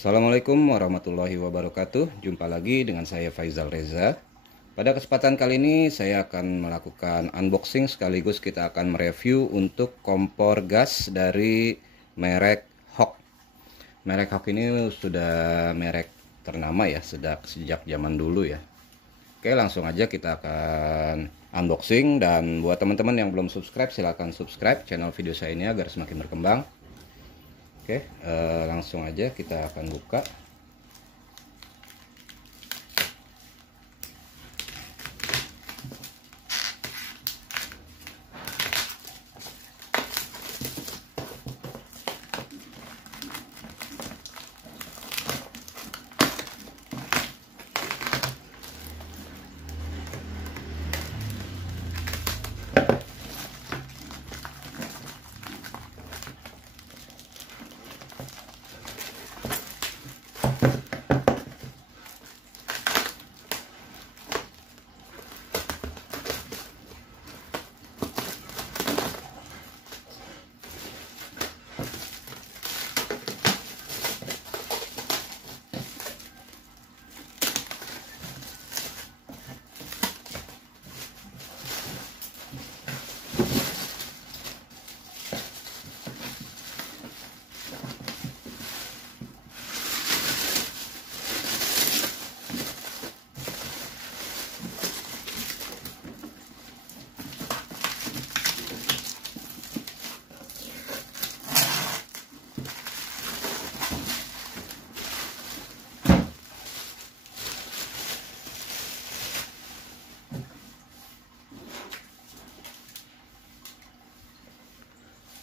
Assalamualaikum warahmatullahi wabarakatuh. Jumpa lagi dengan saya Faizal Reza. Pada kesempatan kali ini saya akan melakukan unboxing sekaligus kita akan mereview untuk kompor gas dari merek Hock. Merek Hock ini sudah merek ternama ya, sejak zaman dulu ya. Oke, langsung aja kita akan unboxing, dan buat teman-teman yang belum subscribe silahkan subscribe channel video saya ini agar semakin berkembang. Oke, langsung aja kita akan buka.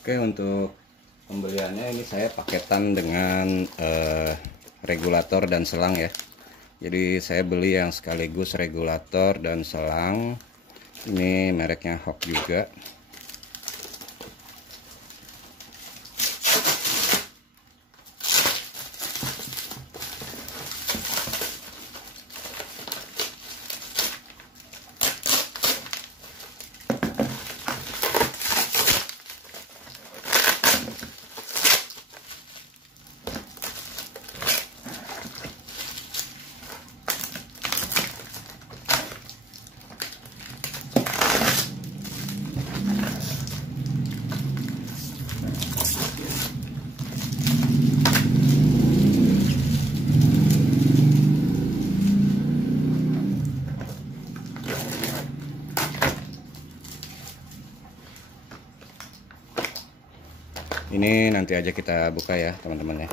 Oke, untuk pembeliannya ini saya paketan dengan regulator dan selang ya. Jadi saya beli yang sekaligus regulator dan selang. Ini mereknya Hock juga. Ini nanti aja kita buka ya teman-teman ya.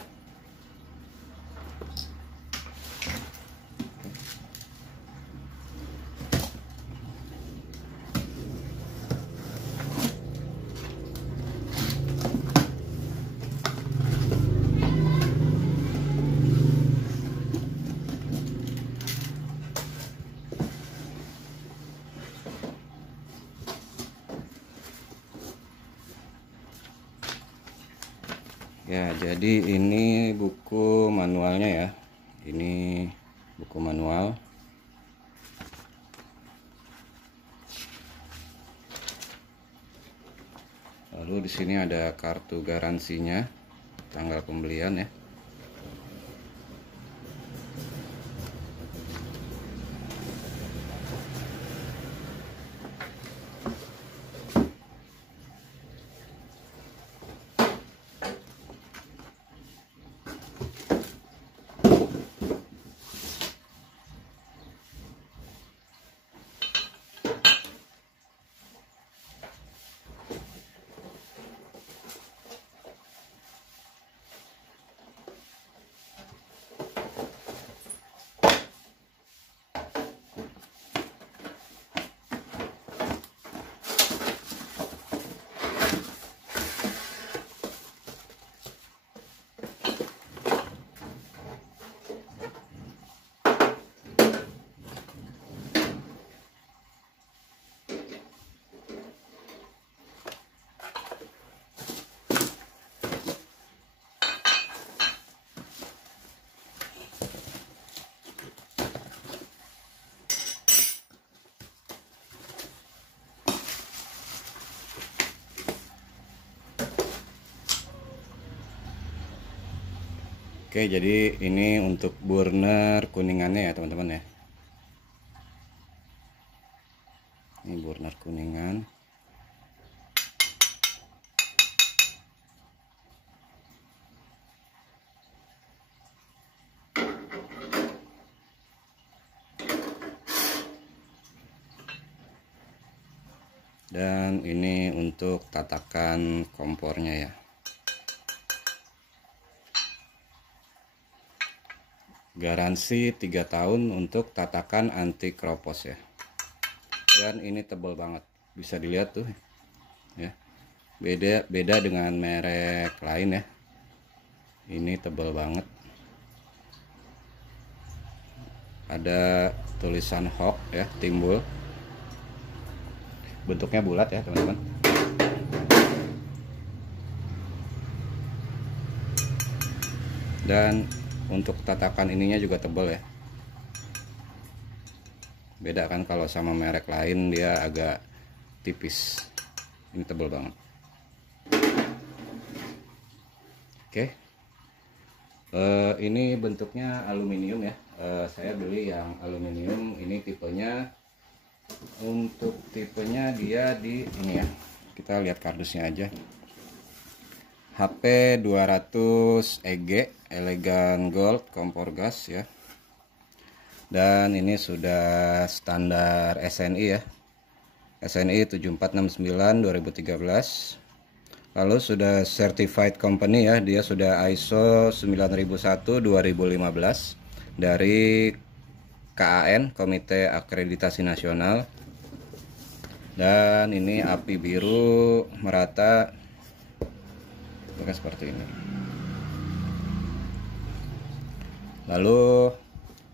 Ya, jadi ini buku manualnya ya. Ini buku manual. Lalu di sini ada kartu garansinya, tanggal pembelian ya. Oke, jadi ini untuk burner kuningannya ya teman-teman ya. Ini burner kuningan. Dan ini untuk tatakan kompornya ya. Garansi 3 tahun untuk tatakan anti kropos ya. Dan ini tebal banget, bisa dilihat tuh ya. Beda dengan merek lain ya. Ini tebal banget. Ada tulisan Hawk ya, timbul. Bentuknya bulat ya teman-teman. Dan untuk tatakan ininya juga tebal ya. Beda kan kalau sama merek lain dia agak tipis. Ini tebal banget. Oke. Ini bentuknya aluminium ya. Saya beli yang aluminium. Ini tipenya, untuk tipenya dia di ini ya. Kita lihat kardusnya aja. HP 200 EG Elegant Gold kompor gas ya. Dan ini sudah standar SNI ya. SNI 7469 2013. Lalu sudah certified company ya. Dia sudah ISO 9001 2015 dari KAN, Komite Akreditasi Nasional. Dan ini api biru merata seperti ini. Lalu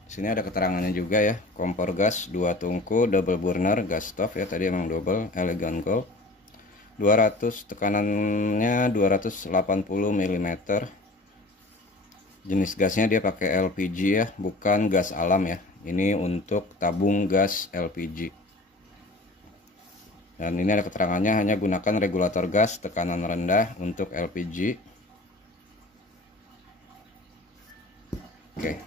sini ada keterangannya juga ya. Kompor gas 2 tungku double burner gas stove ya, tadi emang double, Elegant Gold. 200 tekanannya 280 mm. Jenis gasnya dia pakai LPG ya, bukan gas alam ya. Ini untuk tabung gas LPG. Dan ini ada keterangannya, hanya gunakan regulator gas tekanan rendah untuk LPG. Oke.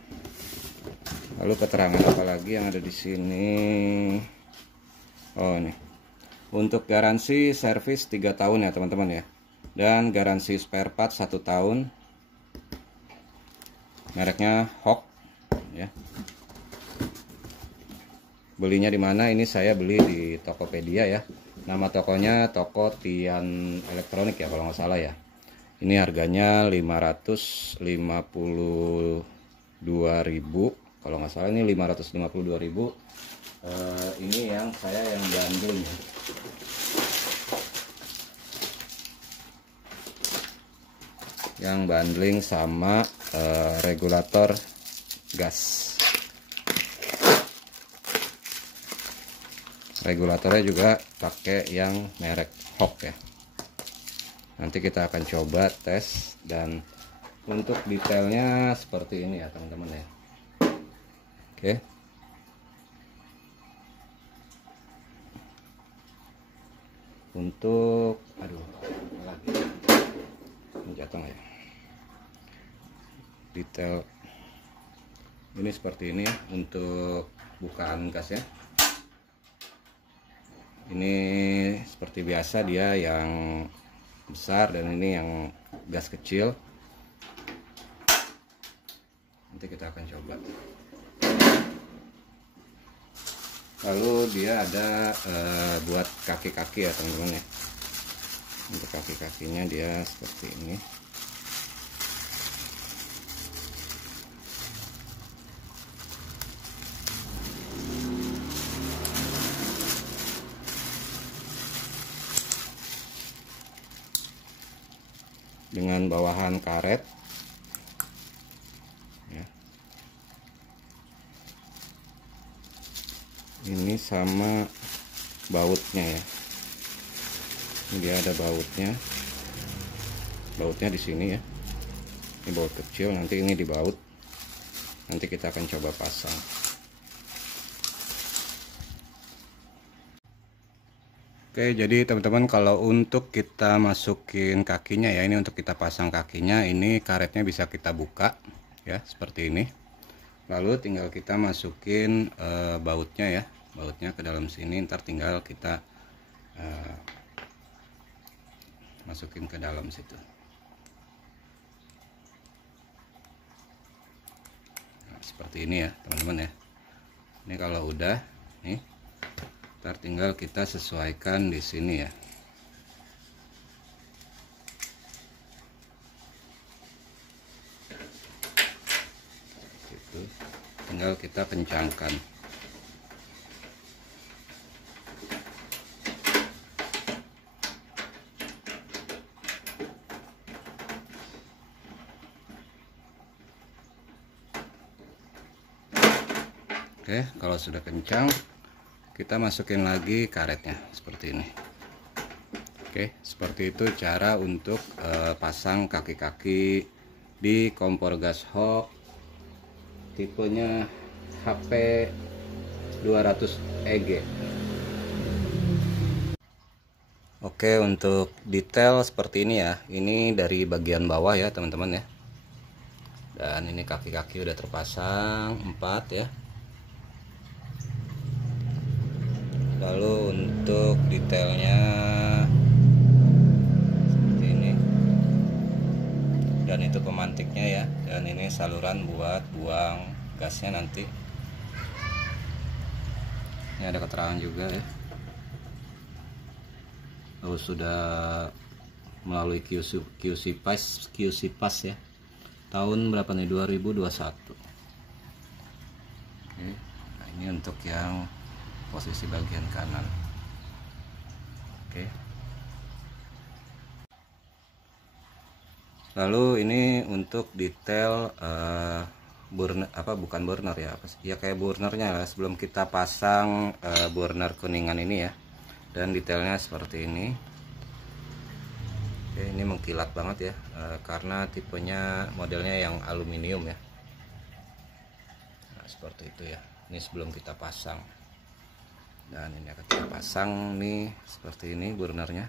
Lalu keterangan apa lagi yang ada di sini? Oh, ini. Untuk garansi servis 3 tahun ya teman-teman ya. Dan garansi spare part 1 tahun. Mereknya Hawk ya. Belinya di mana? Ini saya beli di Tokopedia ya. Nama tokonya Toko Tian Elektronik ya kalau nggak salah ya. Ini harganya 552.000 kalau nggak salah, ini 552.000. Ini yang saya yang bundling ya. Yang bundling sama regulator gas. Regulatornya juga pakai yang merek Hawk ya. Nanti kita akan coba tes, dan untuk detailnya seperti ini ya teman-teman ya. Oke. Untuk lagi jatuh ya. Detail ini seperti ini ya untuk bukaan gas ya. Ini seperti biasa dia yang besar, dan ini yang gas kecil. Nanti kita akan coba. Lalu dia ada buat kaki-kaki ya teman-teman ya. Untuk kaki-kakinya dia seperti ini. Dengan bawahan karet ya. Ini sama bautnya ya. Ini dia ada bautnya di sini ya. Ini baut kecil, nanti ini dibaut. Nanti kita akan coba pasang. Oke, jadi teman-teman, kalau untuk kita masukin kakinya ya, ini untuk kita pasang kakinya, ini karetnya bisa kita buka ya, seperti ini. Lalu tinggal kita masukin bautnya ya, bautnya ke dalam sini. Ntar tinggal kita masukin ke dalam situ. Nah, seperti ini ya teman-teman ya. Ini kalau udah nih, ntar tinggal kita sesuaikan di sini ya. Itu tinggal kita kencangkan. Oke, kalau sudah kencang, kita masukin lagi karetnya seperti ini. Oke, seperti itu cara untuk pasang kaki-kaki di kompor gas Hock tipenya HP 200 EG. Oke, untuk detail seperti ini ya. Ini dari bagian bawah ya teman-teman ya. Dan ini kaki-kaki udah terpasang 4 ya. Lalu untuk detailnya seperti ini. Dan itu pemantiknya ya. Dan ini saluran buat buang gasnya nanti. Ini ada keterangan juga ya. Lalu sudah melalui QC Pass ya. Tahun berapa nih? 2021. Oke. Nah, ini untuk yang posisi bagian kanan. Oke. Lalu ini untuk detail burner, bukan burner ya, ya kayak burnernya lah, sebelum kita pasang burner kuningan ini ya. Dan detailnya seperti ini. Oke, ini mengkilat banget ya, karena tipenya modelnya yang aluminium ya. Nah, seperti itu ya. Ini sebelum kita pasang. Dan ini akan kita pasang nih seperti ini burnernya,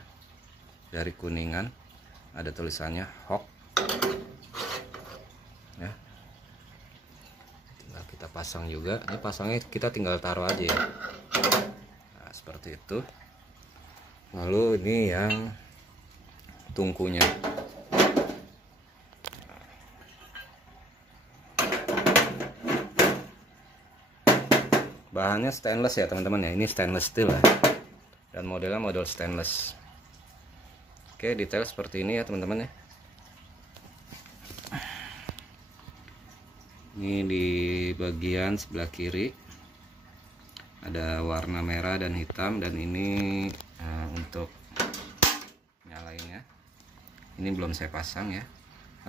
dari kuningan, ada tulisannya Hock ya. Tinggal kita pasang juga. Ini pasangnya kita tinggal taruh aja ya. Nah, seperti itu. Lalu ini yang tungkunya. Bahannya stainless ya teman-teman ya. Ini stainless steel ya. Dan modelnya model stainless. Oke, detail seperti ini ya teman-teman ya. Ini di bagian sebelah kiri ada warna merah dan hitam, dan ini untuk nyalainnya. Ini belum saya pasang ya.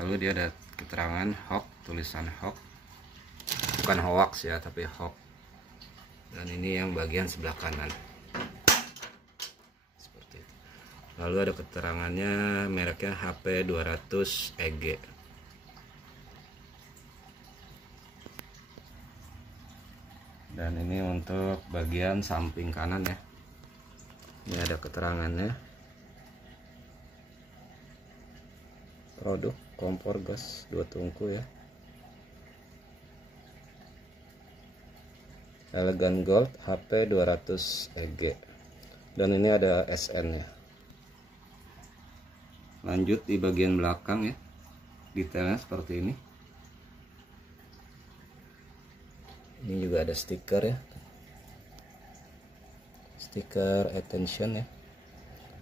Lalu dia ada keterangan Hock, tulisan Hock, bukan hoax ya, tapi Hock. Dan ini yang bagian sebelah kanan seperti itu. Lalu ada keterangannya, mereknya HP 200 EG. Dan ini untuk bagian samping kanan ya. Ini ada keterangannya, produk kompor gas 2 tungku ya, Elegan Gold HP 200 EG. Dan ini ada SN nya. Lanjut di bagian belakang ya, detailnya seperti ini. Ini juga ada stiker ya, stiker attention ya,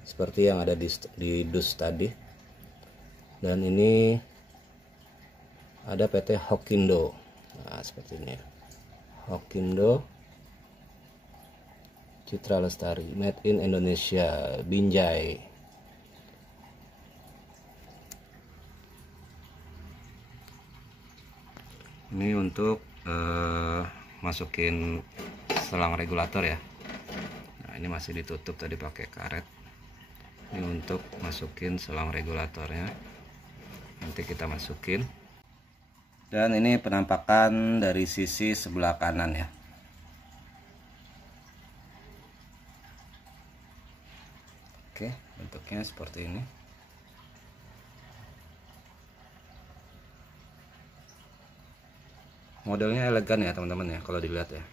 seperti yang ada di dus tadi. Dan ini ada PT Hockindo. Nah, seperti ini ya. Hockindo Citra Lestari, made in Indonesia, Binjai. Ini untuk masukin selang regulator ya. Nah, ini masih ditutup tadi pakai karet. Ini untuk masukin selang regulatornya, nanti kita masukin. Dan ini penampakan dari sisi sebelah kanan ya. Oke, bentuknya seperti ini. Modelnya elegan ya teman-teman ya kalau dilihat ya.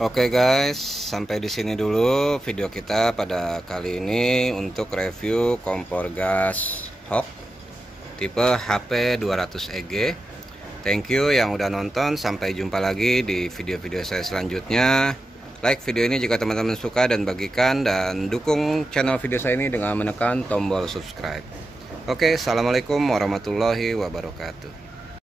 Oke guys, sampai di sini dulu video kita pada kali ini untuk review kompor gas Hock tipe HP 200 EG. Thank you yang udah nonton, sampai jumpa lagi di video-video saya selanjutnya. Like video ini jika teman-teman suka dan bagikan, dan dukung channel video saya ini dengan menekan tombol subscribe. Oke, assalamualaikum warahmatullahi wabarakatuh.